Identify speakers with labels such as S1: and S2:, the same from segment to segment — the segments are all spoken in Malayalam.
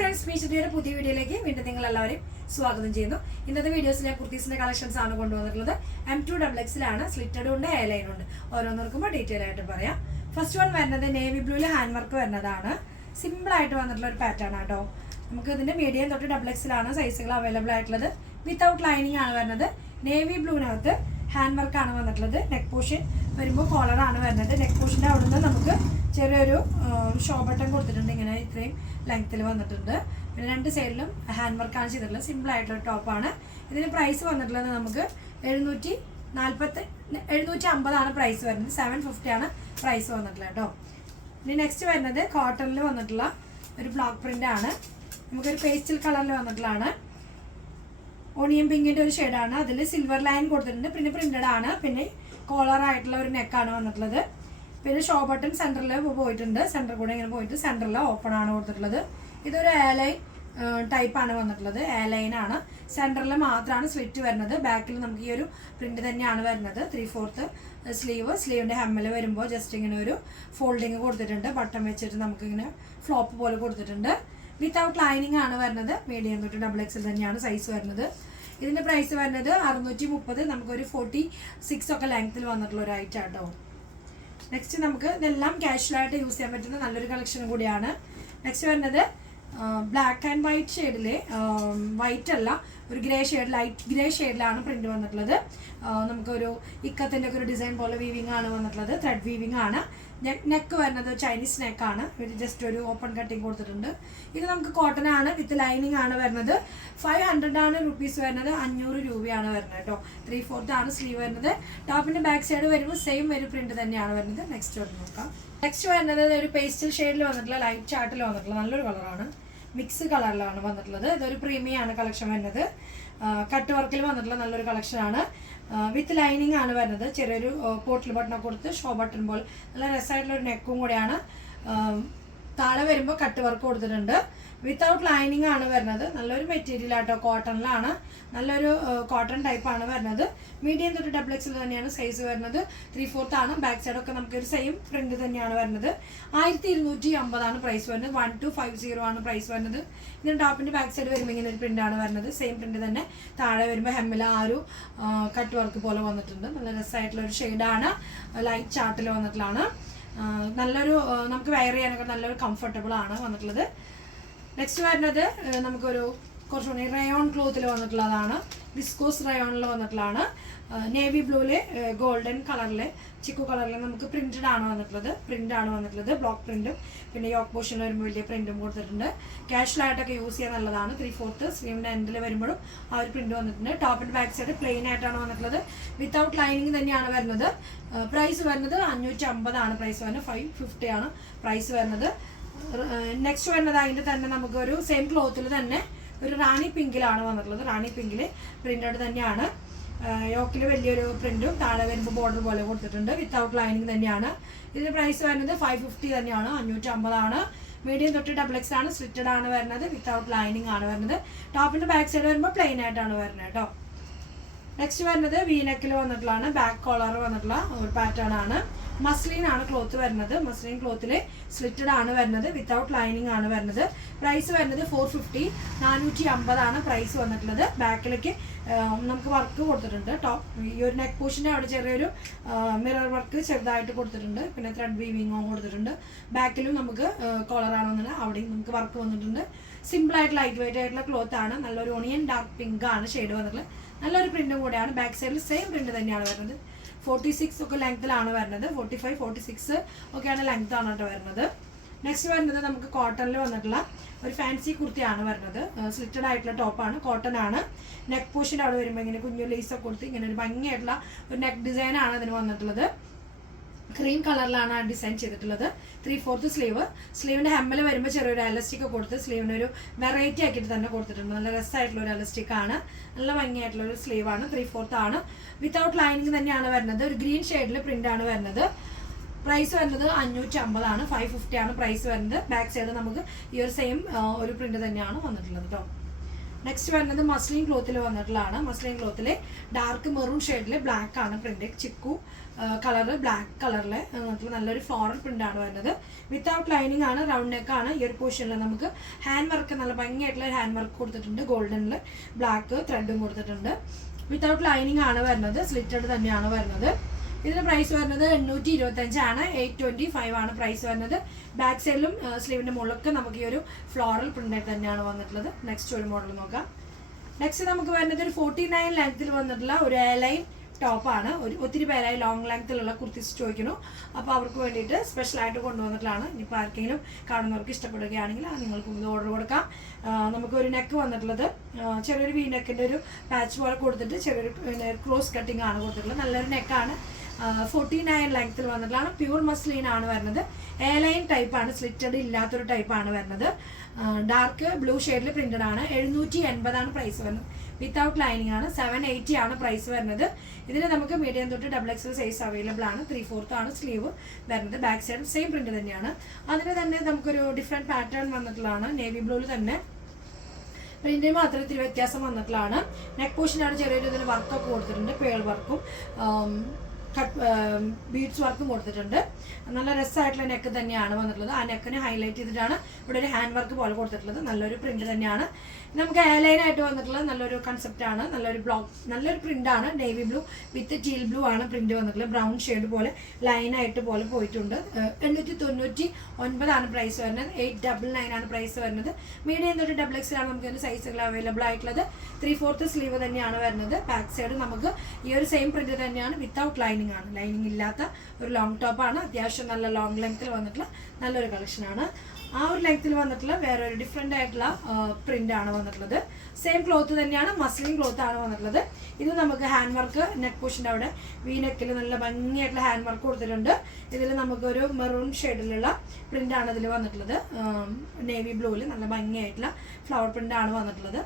S1: ഫ്രണ്ട്സ് മീശുദിയുടെ പുതിയ വീഡിയോയിലേക്ക് വീണ്ടും നിങ്ങൾ എല്ലാവരെയും സ്വാഗതം ചെയ്യുന്നു. ഇന്നത്തെ വീഡിയോസിലെ കുർത്തീസിന്റെ കളക്ഷൻസ് ആണ് കൊണ്ടുവന്നിട്ടുള്ളത്. എം ടു ഡബിൾ എക്സിലാണ് സ്ലിറ്റഡ് ഉണ്ട് എ ലൈൻ ഉണ്ട്. ഓരോന്നോർക്കുമ്പോൾ ഡീറ്റെയിൽ ആയിട്ട് പറയാം. ഫസ്റ്റ് വൺ വരുന്നത് നേവി ബ്ലൂവിൽ ഹാൻഡ് വർക്ക് വരുന്നതാണ്. സിമ്പിൾ ആയിട്ട് വന്നിട്ടുള്ള ഒരു പാറ്റേൺ ആട്ടോ. നമുക്ക് ഇതിന്റെ മീഡിയം തൊട്ട് ഡബിൾ എക്സിലാണ് സൈസുകൾ അവൈലബിൾ ആയിട്ടുള്ളത്. വിത്തൗട്ട് ലൈനിങ് ആണ് വരുന്നത്. നേവി ബ്ലൂവിനകത്ത് ഹാൻഡ് വർക്ക് ആണ് വന്നിട്ടുള്ളത്. നെക്ക് പോഷൻ വരുമ്പോൾ കോളർ ആണ് വരുന്നത്. നെക്ക് പോഷന്റെ അവിടുന്ന് നമുക്ക് ചെറിയൊരു ഷോ ബട്ടൺ കൊടുത്തിട്ടുണ്ട് ഇങ്ങനെ ഇത്രയും ലെങ്ത്തിൽ വന്നിട്ടുണ്ട്. പിന്നെ രണ്ട് സൈഡിലും ഹാൻഡ് വർക്കാണ് ചെയ്തിട്ടുള്ളത്. സിമ്പിൾ ആയിട്ടുള്ള ടോപ്പാണ് ഇതിന് പ്രൈസ് വന്നിട്ടുള്ളത് നമുക്ക് എഴുന്നൂറ്റി നാൽപ്പത്തി എഴുന്നൂറ്റി അമ്പതാണ് പ്രൈസ് വരുന്നത്. സെവൻ ഫിഫ്റ്റി ആണ് പ്രൈസ് വന്നിട്ടുള്ളത് കേട്ടോ. ഇനി നെക്സ്റ്റ് വരുന്നത് കോട്ടണിൽ വന്നിട്ടുള്ള ഒരു ബ്ലോക്ക് പ്രിന്റ് ആണ്. നമുക്കൊരു പേസ്റ്റൽ കളറിൽ വന്നിട്ടുള്ളതാണ്. ഓണിയൻ പിങ്കിന്റെ ഒരു ഷെയ്ഡാണ് അതിൽ സിൽവർ ലൈൻ കൊടുത്തിട്ടുണ്ട്. പിന്നെ പ്രിന്റഡ് ആണ്. പിന്നെ കോളർ ആയിട്ടുള്ള ഒരു നെക്കാണ് വന്നിട്ടുള്ളത്. പിന്നെ ഷോ ബട്ടൺ സെന്ററിൽ പോയിട്ടുണ്ട്. സെന്റർ കൂടെ ഇങ്ങനെ പോയിട്ട് സെന്ററിൽ ഓപ്പൺ ആണ് കൊടുത്തിട്ടുള്ളത്. ഇതൊരു എയർലൈൻ ടൈപ്പ് ആണ് വന്നിട്ടുള്ളത്. എയർലൈൻ ആണ്. സെന്ററിൽ മാത്രമാണ് സ്ലിറ്റ് വരുന്നത്. ബാക്കിൽ നമുക്ക് ഈ ഒരു പ്രിന്റ് തന്നെയാണ് വരുന്നത്. ത്രീ ഫോർത്ത് സ്ലീവ് സ്ലീവിന്റെ ഹെമ്മൽ വരുമ്പോൾ ജസ്റ്റ് ഇങ്ങനെ ഒരു ഫോൾഡിങ് കൊടുത്തിട്ടുണ്ട്. ബട്ടൺ വെച്ചിട്ട് നമുക്ക് ഇങ്ങനെ ഫ്ലോപ്പ് പോലെ കൊടുത്തിട്ടുണ്ട്. വിത്തൗട്ട് ലൈനിങ് ആണ് വരുന്നത്. മീഡിയം തൊട്ട് ഡബിൾ എക്സൽ തന്നെയാണ് സൈസ് വരുന്നത്. ഇതിന്റെ പ്രൈസ് വരുന്നത് അറുന്നൂറ്റി മുപ്പത്. നമുക്കൊരു ഫോർട്ടി സിക്സ് ഒക്കെ ലെങ്ത്തിൽ വന്നിട്ടുള്ള ഒരു ഐറ്റം ആട്ടോ. നെക്സ്റ്റ് നമുക്ക് ഇതെല്ലാം ക്യാഷ്വലായിട്ട് യൂസ് ചെയ്യാൻ പറ്റുന്ന നല്ലൊരു കളക്ഷൻ കൂടിയാണ്. നെക്സ്റ്റ് വരുന്നത് ബ്ലാക്ക് ആൻഡ് വൈറ്റ് ഷെയ്ഡിൽ വൈറ്റ് അല്ല ഒരു ഗ്രേ ഷെയ്ഡ് ലൈറ്റ് ഗ്രേ ഷെയ്ഡിലാണ് പ്രിന്റ് വന്നിട്ടുള്ളത്. നമുക്കൊരു ഇക്കത്തിന്റെ ഒക്കെ ഒരു ഡിസൈൻ പോലെ വീവിംഗ് ആണ് വന്നിട്ടുള്ളത് ത്രെഡ് വീവിംഗ് ആണ്. നെക്ക് വരുന്നത് ചൈനീസ് നെക്കാണ് ഇത് ജസ്റ്റ് ഒരു ഓപ്പൺ കട്ടിങ് കൊടുത്തിട്ടുണ്ട്. ഇത് നമുക്ക് കോട്ടൺ ആണ്. വിത്ത് ലൈനിങ് ആണ് വരുന്നത്. ഫൈവ് ഹൺഡ്രഡ് ആണ് റുപ്പീസ് വരുന്നത്. അഞ്ഞൂറ് രൂപയാണ് വരുന്നത് കേട്ടോ. ത്രീ ഫോർത്ത് ആണ് സ്ലീവ് വരുന്നത്. ടോപ്പിന്റെ ബാക്ക് സൈഡ് വരുമ്പോൾ സെയിം ഒരു പ്രിന്റ് തന്നെയാണ് വരുന്നത്. നെക്സ്റ്റ് വന്ന് നോക്കാം. നെക്സ്റ്റ് വരുന്നത് ഒരു പേസ്റ്റൽ ഷെയ്ഡിൽ വന്നിട്ടുള്ള ലൈറ്റ് ചാർട്ടിൽ വന്നിട്ടുള്ള നല്ലൊരു കളറാണ് മിക്സ് കളറിലാണ് വന്നിട്ടുള്ളത്. ഇതൊരു പ്രീമിയം ആണ് കളക്ഷൻ വരുന്നത്. കട്ട് വർക്കിൽ വന്നിട്ടുള്ള നല്ലൊരു കളക്ഷനാണ് വിത്ത് ലൈനിങ് ആണ് വരുന്നത്. ചെറിയൊരു പോട്ടിൽ ബട്ടണൊക്കെ കൊടുത്ത് ഷോ ബട്ടൺ പോലെ. നല്ല രസമായിട്ടുള്ള ഒരു നെക്കും കൂടെയാണ്. താഴെ വരുമ്പോൾ കട്ട് വർക്ക് കൊടുത്തിട്ടുണ്ട്. വിത്തൗട്ട് ലൈനിങ് ആണ് വരുന്നത്. നല്ലൊരു മെറ്റീരിയൽ ആട്ടോ കോട്ടണിലാണ് നല്ലൊരു കോട്ടൺ ടൈപ്പ് ആണ് വരുന്നത്. മീഡിയം തൊട്ട് ഡബിൾ എക്സിൽ തന്നെയാണ് സൈസ് വരുന്നത്. ത്രീ ഫോർത്ത് ആണ്. ബാക്ക് സൈഡ് ഒക്കെ നമുക്ക് ഒരു സെയിം പ്രിന്റ് തന്നെയാണ് വരുന്നത്. ആയിരത്തി ഇരുന്നൂറ്റി അമ്പതാണ് പ്രൈസ് വരുന്നത്. വൺ ടു ഫൈവ് സീറോ ആണ് പ്രൈസ് വരുന്നത്. ഇതിന് ടോപ്പിന്റെ ബാക്ക് സൈഡ് വരുമ്പോൾ ഇങ്ങനെ ഒരു പ്രിന്റ് ആണ് വരുന്നത്. സെയിം പ്രിന്റ് തന്നെ. താഴെ വരുമ്പോൾ ഹെമ്മിൽ ആ ഒരു കട്ട് വർക്ക് പോലെ വന്നിട്ടുണ്ട്. നല്ല രസമായിട്ടുള്ള ഒരു ഷെയ്ഡാണ് ലൈറ്റ് ചാർട്ടിൽ വന്നിട്ടുള്ളതാണ്. നല്ലൊരു നമുക്ക് വെയർ ചെയ്യാനൊക്കെ നല്ലൊരു കംഫർട്ടബിൾ ആണ് വന്നിട്ടുള്ളത്. നെക്സ്റ്റ് വരുന്നത് നമുക്കൊരു കുറച്ചുകൂടി റയോൺ ക്ലോത്തിൽ വന്നിട്ടുള്ളതാണ്. വിസ്കോസ് റയോണിൽ വന്നിട്ടുള്ളതാണ്. നേവി ബ്ലൂവിൽ ഗോൾഡൻ കളറിൽ ചിക്കു കളറിൽ നമുക്ക് പ്രിന്റഡ് ആണ് വന്നിട്ടുള്ളത്. പ്രിന്റ് ആണ് വന്നിട്ടുള്ളത്. ബ്ലോക്ക് പ്രിന്റും പിന്നെ യോക്ക് പോർഷനിൽ വരുമ്പോൾ വലിയ പ്രിന്റും കൊടുത്തിട്ടുണ്ട്. ക്യാഷ്വലായിട്ടൊക്കെ യൂസ് ചെയ്യാൻ നല്ലതാണ്. ത്രീ ഫോർത്ത് സ്ലീവിന്റെ എൻഡിൽ വരുമ്പോഴും ആ ഒരു പ്രിന്റ് വന്നിട്ടുണ്ട്. Top and back side plain ആയിട്ടാണ് വന്നിട്ടുള്ളത്. വിത്തൗട്ട് ലൈനിങ് തന്നെയാണ് വരുന്നത്. പ്രൈസ് വരുന്നത് അഞ്ഞൂറ്റി അമ്പതാണ് പ്രൈസ് വരുന്നത് ഫൈവ് ഫിഫ്റ്റി ആണ്. പ്രൈസ് വരുന്നത് നെക്സ്റ്റ് വരുന്നത് അതിന്റെ തന്നെ നമുക്കൊരു സെയിം ക്ലോത്തിൽ തന്നെ ഒരു റാണി പിങ്കിലാണ് വന്നിട്ടുള്ളത്. റാണി പിങ്കിൽ പ്രിന്റഡ് തന്നെയാണ്. യോക്കിൽ വലിയൊരു പ്രിന്റും താഴെ വരുമ്പോൾ ബോർഡർ പോലെ കൊടുത്തിട്ടുണ്ട്. വിത്തൗട്ട് ലൈനിങ് തന്നെയാണ്. ഇതിന്റെ പ്രൈസ് വരുന്നത് ഫൈവ് ഫിഫ്റ്റി തന്നെയാണ്. അഞ്ഞൂറ്റി അമ്പതാണ് മീഡിയം തൊട്ട് ഡബിൾ എക്സ് ആണ് സ്വിറ്റഡ് ആണ് വരുന്നത്. വിത്തൗട്ട് ലൈനിങ് ആണ് വരുന്നത്. ടോപ്പിന്റെ ബാക്ക് സൈഡ് വരുമ്പോൾ പ്ലെയിൻ ആയിട്ടാണ് വരുന്നത് കേട്ടോ. നെക്സ്റ്റ് വരുന്നത് വീനക്കിൽ വന്നിട്ടുള്ളതാണ്. ബാക്ക് കോളർ വന്നിട്ടുള്ള ഒരു പാറ്റേൺ ആണ്. മസ്ലിൻ ആണ് ക്ലോത്ത് വരുന്നത്. മസ്ലിൻ ക്ലോത്തിൽ സ്ലിറ്റഡ് ആണ് വരുന്നത്. വിത്തൗട്ട് ലൈനിങ് ആണ് വരുന്നത്. പ്രൈസ് വരുന്നത് ഫോർ ഫിഫ്റ്റി നാനൂറ്റി അമ്പതാണ് പ്രൈസ് വന്നിട്ടുള്ളത്. ബാക്കിലേക്ക് നമുക്ക് വർക്ക് കൊടുത്തിട്ടുണ്ട്. ടോപ്പ് ഈ ഒരു നെക്ക് പോഷിന്റെ അവിടെ ചെറിയൊരു മിറർ വർക്ക് ചെറുതായിട്ട് കൊടുത്തിട്ടുണ്ട്. പിന്നെ ത്രെഡ് വീവിങ്ങും കൊടുത്തിട്ടുണ്ട്. ബാക്കിലും നമുക്ക് കോളർ ആണെന്നുണ്ടെങ്കിൽ അവിടെയും നമുക്ക് വർക്ക് വന്നിട്ടുണ്ട്. സിമ്പിളായിട്ട് ലൈറ്റ് വെയിറ്റ് ആയിട്ടുള്ള ക്ലോത്ത് ആണ്. നല്ലൊരു ഓണിയൻ ഡാർക്ക് പിങ്ക് ആണ് ഷെയ്ഡ് വന്നിട്ടുള്ളത്. നല്ലൊരു പ്രിന്റും കൂടെയാണ്. ബാക്ക് സൈഡിൽ സെയിം പ്രിന്റ് തന്നെയാണ് വരുന്നത്. ഫോർട്ടി സിക്സ് ഒക്കെ ലെങ്ത്തിലാണ് വരുന്നത്. ഫോർട്ടി ഫൈവ് ഫോർട്ടി സിക്സ് ഒക്കെയാണ് ആണ് കേട്ടോ വരുന്നത്. നെക്സ്റ്റ് വരുന്നത് നമുക്ക് കോട്ടണിൽ വന്നിട്ടുള്ള ഒരു ഫാൻസി കുർത്തിയാണ് വരുന്നത്. സ്ലിറ്റഡ് ആയിട്ടുള്ള ടോപ്പാണ് കോട്ടൺ ആണ്. നെക്ക് പോർഷന്റെ അവിടെ വരുമ്പോൾ ഇങ്ങനെ കുഞ്ഞു ഒക്കെ കൊടുത്ത് ഇങ്ങനെ ഒരു ഭംഗിയായിട്ടുള്ള ഒരു നെക്ക് ഡിസൈനാണ് അതിന് വന്നിട്ടുള്ളത്. ക്രീം കളറിലാണ് ആ ഡിസൈൻ ചെയ്തിട്ടുള്ളത്. ത്രീ ഫോർത്ത് സ്ലീവ് സ്ലീവിന്റെ ഹെമ്മൽ വരുമ്പോൾ ചെറിയൊരു അലസ്റ്റിക്ക് കൊടുത്ത് സ്ലീവിന് ഒരു വെറൈറ്റി ആക്കിയിട്ട് തന്നെ കൊടുത്തിട്ടുണ്ട്. നല്ല രസമായിട്ടുള്ള ഒരു അലസ്റ്റിക് ആണ്. നല്ല ഭംഗിയായിട്ടുള്ള ഒരു സ്ലീവ് ആണ്. ത്രീ ഫോർത്ത് ആണ്. വിത്തൗട്ട് ലൈനിങ് തന്നെയാണ് വരുന്നത്. ഒരു ഗ്രീൻ ഷെയ്ഡിൽ പ്രിന്റ് ആണ് വരുന്നത്. പ്രൈസ് വരുന്നത് അഞ്ഞൂറ്റി അമ്പതാണ് ഫൈവ് ഫിഫ്റ്റി ആണ് പ്രൈസ് വരുന്നത്. ബാക്ക് സൈഡ് നമുക്ക് ഈ ഒരു സെയിം ഒരു പ്രിന്റ് തന്നെയാണ് വന്നിട്ടുള്ളത് കേട്ടോ നെക്സ്റ്റ് വരുന്നത് മസ്ലിൻ ക്ലോത്തിൽ വന്നിട്ടുള്ളതാണ്. മസ്ലിൻ ക്ലോത്തിൽ ഡാർക്ക് മെറൂൺ ഷെയ്ഡിൽ ബ്ലാക്ക് ആണ് പ്രിന്റ് ചിക്കു കളറ് ബ്ലാക്ക് കളറിൽ നല്ലൊരു ഫ്ലോറൽ പ്രിന്റ് ആണ് വരുന്നത്. വിത്തൗട്ട് ലൈനിങ് ആണ് റൗണ്ട് നെക്ക് ആണ്. ഈ ഒരു പോർഷനിൽ നമുക്ക് ഹാൻഡ് വർക്ക് നല്ല ഭംഗിയായിട്ടുള്ള ഹാൻഡ് വർക്ക് കൊടുത്തിട്ടുണ്ട്. ഗോൾഡനിൽ ബ്ലാക്ക് ത്രെഡും കൊടുത്തിട്ടുണ്ട്. വിത്തൗട്ട് ലൈനിങ് ആണ് വരുന്നത്. സ്ലിറ്റഡ് തന്നെയാണ് വരുന്നത്. ഇതിന്റെ പ്രൈസ് വരുന്നത് എണ്ണൂറ്റി ഇരുപത്തഞ്ചാണ് എയ്റ്റ് ട്വന്റി ഫൈവ് ആണ് പ്രൈസ് വരുന്നത് ബാക്ക് സൈഡിലും സ്ലീവിന്റെ മുകളിലൊക്കെ നമുക്ക് ഈ ഒരു ഫ്ലോറൽ പ്രിന്റ് തന്നെയാണ് വന്നിട്ടുള്ളത്. നെക്സ്റ്റ് ഒരു മോഡൽ നോക്കാം. നെക്സ്റ്റ് നമുക്ക് വരുന്നത് ഒരു ഫോർട്ടി നയൻ ലെങ്ത്തിൽ വന്നിട്ടുള്ള ഒരു എയർലൈൻ ടോപ്പാണ് ഒരു ഒത്തിരി പേരായി ലോങ് ലെങ്ത്തിലുള്ള കുർത്തീസ് ചോദിക്കുന്നു. അപ്പോൾ അവർക്ക് വേണ്ടിയിട്ട് സ്പെഷ്യലായിട്ട് കൊണ്ടുവന്നിട്ടുള്ളതാണ്. ഇനിയിപ്പോൾ ആർക്കെങ്കിലും കാണുന്നവർക്ക് ഇഷ്ടപ്പെടുകയാണെങ്കിൽ അത് നിങ്ങൾക്ക് ഓർഡർ കൊടുക്കാം. നമുക്ക് ഒരു നെക്ക് വന്നിട്ടുള്ളത്. ചെറിയൊരു വീ നെക്കിന്റെ ഒരു പാച്ച് പോലെ കൊടുത്തിട്ട് ചെറിയൊരു ക്രോസ് കട്ടിംഗ് ആണ് കൊടുത്തിട്ടുള്ളത്. നല്ലൊരു നെക്കാണ് ഫോർട്ടി നയൻ ലെങ്ത്തിൽ വന്നിട്ടുള്ളതാണ്. പ്യൂർ മസ്ലീൻ ആണ് വരുന്നത്. എ ലൈൻ ടൈപ്പാണ് സ്ലിറ്റഡ് ഇല്ലാത്തൊരു ടൈപ്പാണ് വരുന്നത്. ഡാർക്ക് ബ്ലൂ ഷെയ്ഡിൽ പ്രിന്റഡ് ആണ്. എഴുന്നൂറ്റി എൺപതാണ് പ്രൈസ് വരുന്നത്. വിത്തൗട്ട് ലൈനിങ് ആണ്. സെവൻ എയ്റ്റി ആണ് പ്രൈസ് വരുന്നത്. ഇതിന് നമുക്ക് മീഡിയം തൊട്ട് ഡബിൾ എക്സൽ സൈസ് അവൈലബിൾ ആണ്. ത്രീ ഫോർത്ത് ആണ് സ്ലീവ് വരുന്നത്. ബാക്ക് സൈഡ് സെയിം പ്രിന്റ് തന്നെയാണ്. അതിന് തന്നെ നമുക്കൊരു ഡിഫറെന്റ് പാറ്റേൺ വന്നിട്ടുള്ളതാണ്. നേവി ബ്ലൂവിൽ തന്നെ പ്രിന്റിന് മാത്രം ഇത്തിരി വ്യത്യാസം വന്നിട്ടുള്ളതാണ്. നെക്ക് പോഷനാണ് ചെറിയൊരു ഇതിന് വർക്കൊക്കെ കൊടുത്തിട്ടുണ്ട്. പേൾ വർക്കും കട്ട് ബീഡ്സ് വർക്കും കൊടുത്തിട്ടുണ്ട്. നല്ല രസമായിട്ടുള്ള നെക്ക് തന്നെയാണ് വന്നിട്ടുള്ളത്. ആ നെക്കിന് ഹൈലൈറ്റ് ചെയ്തിട്ടാണ് ഇവിടെ ഒരു ഹാൻഡ് വർക്ക് പോലെ കൊടുത്തിട്ടുള്ളത്. നല്ലൊരു പ്രിന്റ് തന്നെയാണ്. നമുക്ക് ആയിട്ട് വന്നിട്ടുള്ള നല്ലൊരു കൺസെപ്റ്റ് ആണ്. നല്ലൊരു ബ്ലോക്ക് നല്ലൊരു പ്രിന്റ് ആണ്. Navy blue with teal blue ആണ് പ്രിന്റ് വന്നിട്ടുള്ളത്. ബ്രൗൺ ഷെയ്ഡ് പോലെ ലൈൻ ആയിട്ട് പോലെ പോയിട്ടുണ്ട്. എണ്ണൂറ്റി തൊണ്ണൂറ്റി ഒൻപതാണ് പ്രൈസ് വരുന്നത്. എയ്റ്റ് ഡബിൾ നയൻ ആണ് പ്രൈസ് വരുന്നത്. മീഡിയം തൊട്ട് ഡബിൾ എക്സ് ആണ് നമുക്ക് ഇതിന്റെ സൈസുകൾ അവൈലബിൾ ആയിട്ടുള്ളത്. ത്രീ ഫോർത്ത് സ്ലീവ് തന്നെയാണ് വരുന്നത്. ബാക്ക് സൈഡ് നമുക്ക് ഈ ഒരു സെയിം പ്രിന്റ് തന്നെയാണ് വിത്തൗട്ട് ലൈനിങ് ആണ്. ലൈനിങ് ഇല്ലാത്ത ഒരു ലോങ് ടോപ്പ് ആണ്. അത്യാവശ്യം നല്ല ലോങ് ലെങ്ത്തിൽ വന്നിട്ടുള്ള നല്ലൊരു കളക്ഷനാണ് ആ ഒരു ലെങ്ത്തിൽ വന്നിട്ടുള്ള വേറെ ഒരു ഡിഫറെന്റ് ആയിട്ടുള്ള പ്രിന്റ് ആണ് വന്നിട്ടുള്ളത്. സെയിം ക്ലോത്ത് തന്നെയാണ് മസ്ലിൻ ക്ലോത്ത് ആണ് വന്നിട്ടുള്ളത്. ഇത് നമുക്ക് ഹാൻഡ് വർക്ക് നെക്ക് പൂഷിന്റെ അവിടെ വി നെക്കിൽ നല്ല ഭംഗിയായിട്ടുള്ള ഹാൻഡ് വർക്ക് കൊടുത്തിട്ടുണ്ട്. ഇതിൽ നമുക്കൊരു മെറൂൺ ഷെയ്ഡിലുള്ള പ്രിന്റ് ആണ് ഇതിൽ വന്നിട്ടുള്ളത്. നേവി ബ്ലൂവിൽ നല്ല ഭംഗിയായിട്ടുള്ള ഫ്ലവർ പ്രിന്റ് ആണ് വന്നിട്ടുള്ളത്.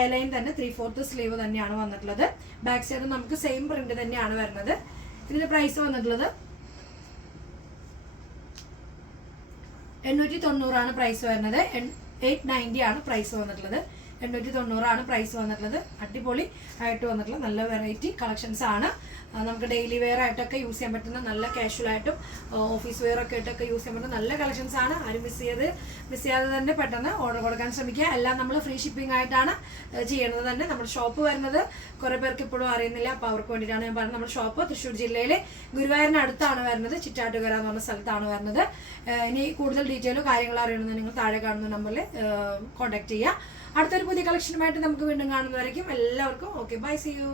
S1: എയർലൈൻ തന്നെ ത്രീ ഫോർത്ത് സ്ലീവ് തന്നെയാണ് വന്നിട്ടുള്ളത്. ബാക്ക് സൈഡ് നമുക്ക് സെയിം പ്രിന്റ് തന്നെയാണ് വരുന്നത്. ഇതിന്റെ പ്രൈസ് വന്നിട്ടുള്ളത് എണ്ണൂറ്റി തൊണ്ണൂറാണ് പ്രൈസ് വരുന്നത്. എയ്റ്റ് നയന്റി ആണ് പ്രൈസ് വന്നിട്ടുള്ളത്. എണ്ണൂറ്റി തൊണ്ണൂറാണ് പ്രൈസ് വന്നിട്ടുള്ളത്. അടിപൊളി ആയിട്ട് വന്നിട്ടുള്ള നല്ല വെറൈറ്റി കളക്ഷൻസ് ആണ്. നമുക്ക് ഡെയിലി വെയർ ആയിട്ടൊക്കെ യൂസ് ചെയ്യാൻ പറ്റുന്ന നല്ല കാഷ്വൽ ആയിട്ടും ഓഫീസ് വെയർ ഒക്കെ ആയിട്ടൊക്കെ യൂസ് ചെയ്യാൻ പറ്റുന്ന നല്ല കളക്ഷൻസ് ആണ്. ആരും മിസ് ചെയ്ത് മിസ് ചെയ്യാതെ തന്നെ പെട്ടെന്ന് ഓർഡർ കൊടുക്കാൻ ശ്രമിക്കുക. എല്ലാം നമ്മൾ ഫ്രീ ഷിപ്പിംഗ് ആയിട്ടാണ് ചെയ്യുന്നത് തന്നെ. നമ്മുടെ ഷോപ്പ് വരുന്നത് കുറേ പേർക്ക് ഇപ്പോഴും അറിയുന്നില്ല. അപ്പോൾ അവർക്ക് വേണ്ടിയിട്ടാണ് ഞാൻ പറഞ്ഞത്. നമ്മുടെ ഷോപ്പ് തൃശ്ശൂർ ജില്ലയിലെ ഗുരുവായൂരിന് അടുത്താണ് വരുന്നത്. ചിറ്റാട്ടുകര എന്ന് പറഞ്ഞ സ്ഥലത്താണ് വരുന്നത്. ഇനി കൂടുതൽ ഡീറ്റെയിലോ കാര്യങ്ങളോ അറിയണമെന്ന് നിങ്ങൾ താഴെ കാണുന്ന നമ്പറിൽ കോൺടാക്ട് ചെയ്യുക. അടുത്തൊരു പുതിയ കളക്ഷനുമായിട്ട് നമുക്ക് വീണ്ടും കാണുന്നതായിരിക്കും എല്ലാവർക്കും ഓക്കെ. By C U